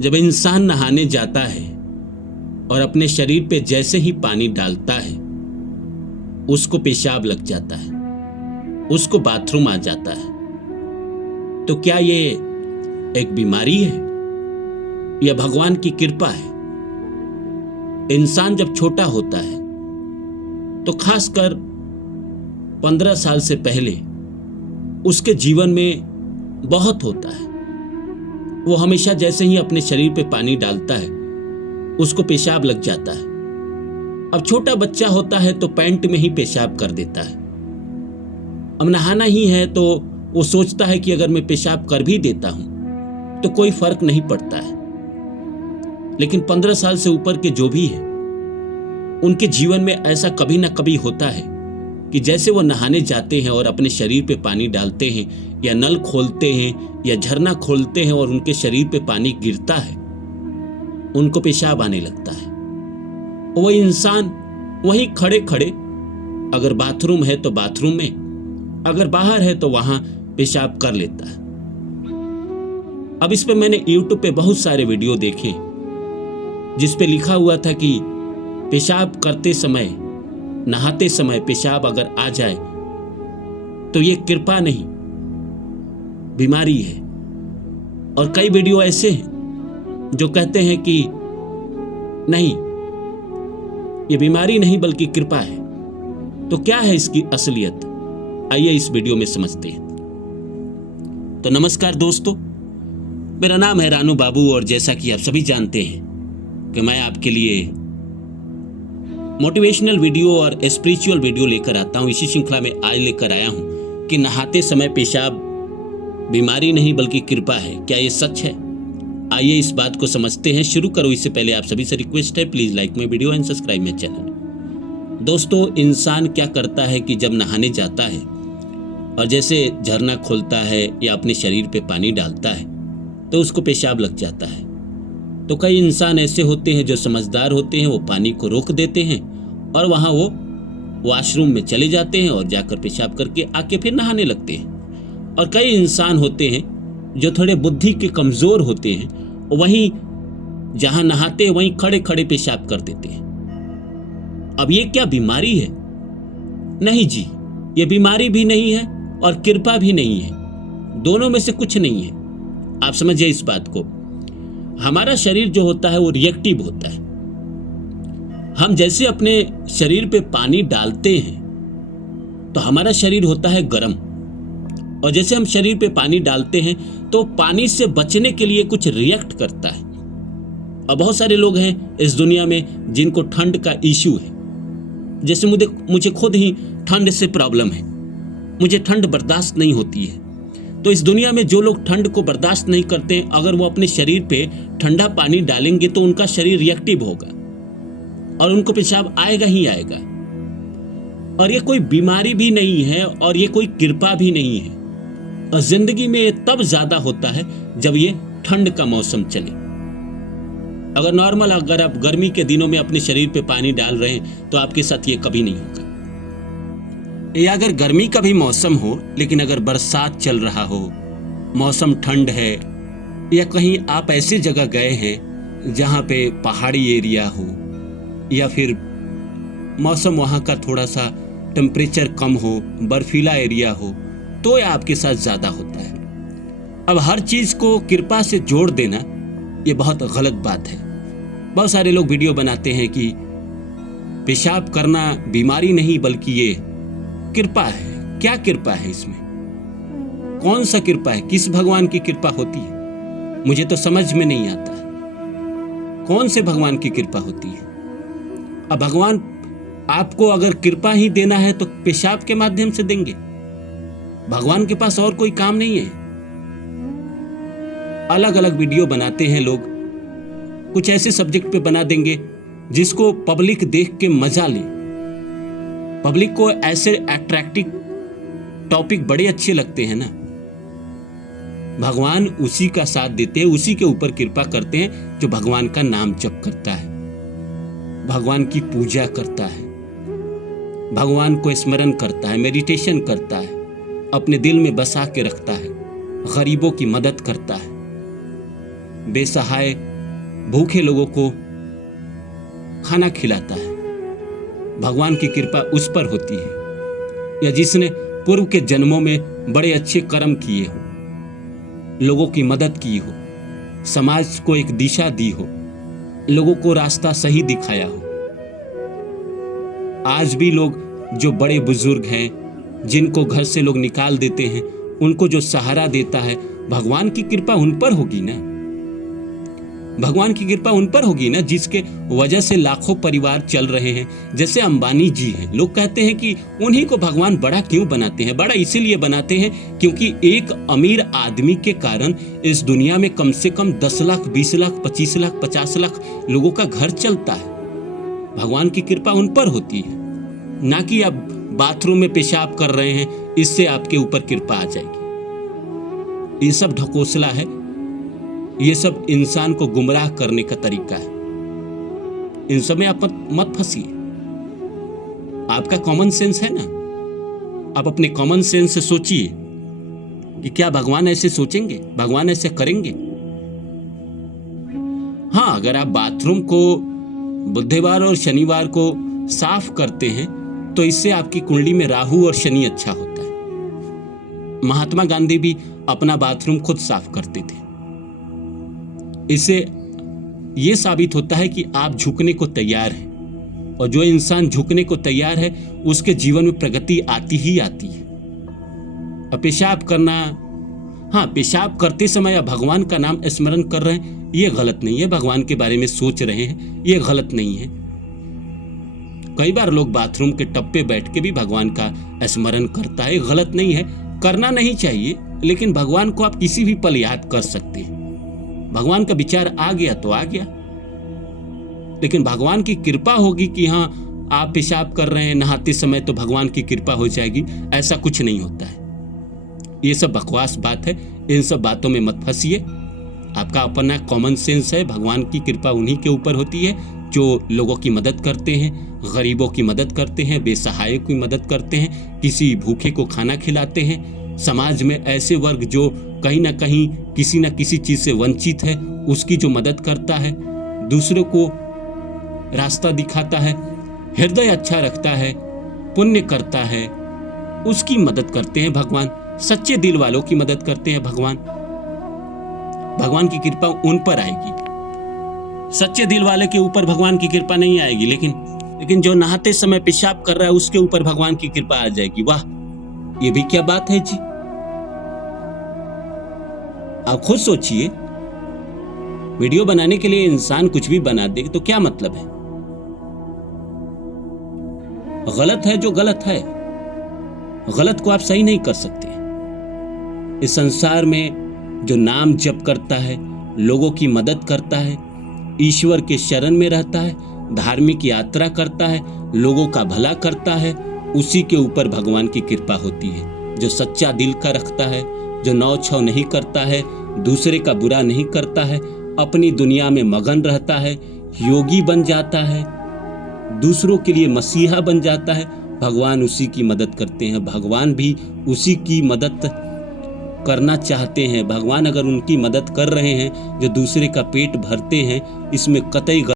जब इंसान नहाने जाता है और अपने शरीर पे जैसे ही पानी डालता है उसको पेशाब लग जाता है, उसको बाथरूम आ जाता है, तो क्या ये एक बीमारी है या भगवान की कृपा है? इंसान जब छोटा होता है तो खासकर 15 साल से पहले उसके जीवन में बहुत होता है। वो हमेशा जैसे ही अपने शरीर पे पानी डालता है उसको पेशाब लग जाता है। अब छोटा बच्चा होता है तो पैंट में ही पेशाब कर देता है। अब नहाना ही है तो वो सोचता है कि अगर मैं पेशाब कर भी देता हूं तो कोई फर्क नहीं पड़ता है। लेकिन 15 साल से ऊपर के जो भी हैं उनके जीवन में ऐसा कभी ना कभी होता है कि जैसे वो नहाने जाते हैं और अपने शरीर पे पानी डालते हैं या नल खोलते हैं या झरना खोलते हैं और उनके शरीर पे पानी गिरता है, उनको पेशाब आने लगता है। वो इंसान वहीं खड़े खड़े, अगर बाथरूम है तो बाथरूम में, अगर बाहर है तो वहां पेशाब कर लेता है। अब इस पे मैंने YouTube पे बहुत सारे वीडियो देखे जिस पे लिखा हुआ था कि पेशाब करते समय, नहाते समय पेशाब अगर आ जाए तो ये कृपा नहीं, बीमारी है। और कई वीडियो ऐसे हैं जो कहते हैं कि नहीं, ये बीमारी नहीं बल्कि कृपा है। तो क्या है इसकी असलियत? आइए इस वीडियो में समझते हैं। तो नमस्कार दोस्तों, मेरा नाम है रानू बाबू और जैसा कि आप सभी जानते हैं कि मैं आपके लिए मोटिवेशनल वीडियो और स्पिरिचुअल वीडियो लेकर आता हूं। इसी श्रृंखला में आज लेकर आया हूं कि नहाते समय पेशाब बीमारी नहीं बल्कि कृपा है। क्या ये सच है? आइए इस बात को समझते हैं। शुरू करो इससे पहले आप सभी से रिक्वेस्ट है, please like my video and subscribe my channel. दोस्तों, इंसान क्या करता है कि जब नहाने जाता है और जैसे झरना खोलता है या अपने शरीर पे पानी डालता है तो उसको पेशाब लग जाता है। तो कई इंसान ऐसे होते हैं जो समझदार होते हैं, वो पानी को रोक देते हैं और वहां वो वॉशरूम में चले जाते हैं और जाकर पेशाब करके आके फिर नहाने लगते हैं। और कई इंसान होते हैं जो थोड़े बुद्धि के कमजोर होते हैं, वहीं जहां नहाते हैं वहीं खड़े खड़े पेशाब कर देते हैं। अब ये क्या बीमारी है? नहीं जी, ये बीमारी भी नहीं है और कृपा भी नहीं है, दोनों में से कुछ नहीं है। आप समझिए इस बात को। हमारा शरीर जो होता है वो रिएक्टिव होता है। हम जैसे अपने शरीर पे पानी डालते हैं तो हमारा शरीर होता है गर्म, और जैसे हम शरीर पे पानी डालते हैं तो पानी से बचने के लिए कुछ रिएक्ट करता है। और बहुत सारे लोग हैं इस दुनिया में जिनको ठंड का इश्यू है। जैसे मुझे खुद ही ठंड से प्रॉब्लम है, मुझे ठंड बर्दाश्त नहीं होती है। तो इस दुनिया में जो लोग ठंड को बर्दाश्त नहीं करते, अगर वो अपने शरीर पे ठंडा पानी डालेंगे तो उनका शरीर रिएक्टिव होगा और उनको पेशाब आएगा ही आएगा। और ये कोई बीमारी भी नहीं है और ये कोई कृपा भी नहीं है। और जिंदगी में ये तब ज्यादा होता है जब ये ठंड का मौसम चले। अगर नॉर्मल, अगर आप गर्मी के दिनों में अपने शरीर पे पानी डाल रहे हैं तो आपके साथ ये कभी नहीं होगा। या अगर गर्मी का भी मौसम हो, लेकिन अगर बरसात चल रहा हो, मौसम ठंड है, या कहीं आप ऐसी जगह गए हैं जहां पे पहाड़ी एरिया हो या फिर मौसम वहां का थोड़ा सा टेम्परेचर कम हो, बर्फीला एरिया हो, तो यह आपके साथ ज्यादा होता है। अब हर चीज को कृपा से जोड़ देना ये बहुत गलत बात है। बहुत सारे लोग वीडियो बनाते हैं कि पेशाब करना बीमारी नहीं बल्कि ये कृपा है। क्या कृपा है इसमें? कौन सा कृपा है? किस भगवान की कृपा होती है? मुझे तो समझ में नहीं आता कौन से भगवान की कृपा होती है। अब भगवान आपको अगर कृपा ही देना है तो पेशाब के माध्यम से देंगे। भगवान के पास और कोई काम नहीं है। अलग अलग वीडियो बनाते हैं लोग, कुछ ऐसे सब्जेक्ट पे बना देंगे जिसको पब्लिक देख के मजा ले। पब्लिक को ऐसे अट्रैक्टिव टॉपिक बड़े अच्छे लगते हैं ना। भगवान उसी का साथ देते हैं, उसी के ऊपर कृपा करते हैं जो भगवान का नाम जप करता है, भगवान की पूजा करता है, भगवान को स्मरण करता है, मेडिटेशन करता है, अपने दिल में बसा के रखता है, गरीबों की मदद करता है। बेसहाय भूखे लोगों को खाना खिलाता है, भगवान की कृपा उस पर होती है। या जिसने पूर्व के जन्मों में बड़े अच्छे कर्म किए हो, लोगों की मदद की हो, समाज को एक दिशा दी हो, लोगों को रास्ता सही दिखाया हो। आज भी लोग जो बड़े बुजुर्ग हैं, जिनको घर से लोग निकाल देते हैं, उनको जो सहारा देता है, भगवान की कृपा उन पर होगी ना। भगवान की कृपा उन पर होगी ना, जिसके वजह से लाखों परिवार चल रहे हैं। जैसे अंबानी जी हैं, लोग कहते हैं कि उन्हीं को भगवान बड़ा क्यों बनाते हैं। बड़ा इसीलिए बनाते हैं क्योंकि एक अमीर आदमी के कारण इस दुनिया में कम से कम 10 लाख, 20 लाख, 25 लाख, 50 लाख लोगों का घर चलता है। भगवान की कृपा उन पर होती है, ना कि आप बाथरूम में पेशाब कर रहे हैं इससे आपके ऊपर कृपा आ जाएगी। ये सब ढकोसला है, ये सब इंसान को गुमराह करने का तरीका है। इन सब में आप मत फंसिए। आपका कॉमन सेंस है ना, आप अपने कॉमन सेंस से सोचिए कि क्या भगवान ऐसे सोचेंगे, भगवान ऐसे करेंगे। हाँ, अगर आप बाथरूम को बुधवार और शनिवार को साफ करते हैं तो इससे आपकी कुंडली में राहु और शनि अच्छा होता है। महात्मा गांधी भी अपना बाथरूम खुद साफ करते थे। इससे यह साबित होता है कि आप झुकने को तैयार हैं, और जो इंसान झुकने को तैयार है उसके जीवन में प्रगति आती ही आती है। अब पेशाब करना, हाँ, पेशाब करते समय आप भगवान का नाम स्मरण कर रहे हैं, ये गलत नहीं है। भगवान के बारे में सोच रहे हैं, ये गलत नहीं है। कई बार लोग बाथरूम के टब पे बैठ के भी भगवान का स्मरण करता है, गलत नहीं है, करना नहीं चाहिए। लेकिन भगवान को आप किसी भी पल याद कर सकते हैं। भगवान का विचार आ गया तो आ गया, लेकिन भगवान की कृपा होगी कि हाँ आप पेशाब कर रहे हैं नहाते समय तो भगवान की कृपा हो जाएगी, ऐसा कुछ नहीं होता है। ये सब बकवास बात है, इन सब बातों में मत फंसिए। आपका अपना कॉमन सेंस है। भगवान की कृपा उन्हीं के ऊपर होती है जो लोगों की मदद करते हैं, गरीबों की मदद करते हैं, बेसहायों की मदद करते हैं, किसी भूखे को खाना खिलाते हैं। समाज में ऐसे वर्ग जो कहीं ना कहीं किसी न किसी चीज से वंचित है, उसकी जो मदद करता है, दूसरों को रास्ता दिखाता है, हृदय अच्छा रखता है, पुण्य करता है, उसकी मदद करते हैं भगवान। सच्चे दिल वालों की मदद करते हैं भगवान। भगवान की कृपा उन पर आएगी। सच्चे दिल वाले के ऊपर भगवान की कृपा नहीं आएगी, लेकिन जो नहाते समय पेशाब कर रहा है उसके ऊपर भगवान की कृपा आ जाएगी। वाह, ये भी क्या बात है जी। आप खुद सोचिए, वीडियो बनाने के लिए इंसान कुछ भी बना दे तो क्या मतलब है। गलत है जो गलत है, गलत को आप सही नहीं कर सकते। इस संसार में जो नाम जप करता है, लोगों की मदद करता है, ईश्वर के शरण में रहता है, धार्मिक यात्रा करता है, लोगों का भला करता है, उसी के ऊपर भगवान की कृपा होती है। जो सच्चा दिल का रखता है, जो नौ छौ नहीं करता है, दूसरे का बुरा नहीं करता है, अपनी दुनिया में मगन रहता है, योगी बन जाता है, दूसरों के लिए मसीहा बन जाता है, भगवान उसी की मदद करते हैं। भगवान भी उसी की मदद करना चाहते हैं। भगवान अगर उनकी मदद कर रहे हैं जो दूसरे का पेट भरते हैं, इसमें कतई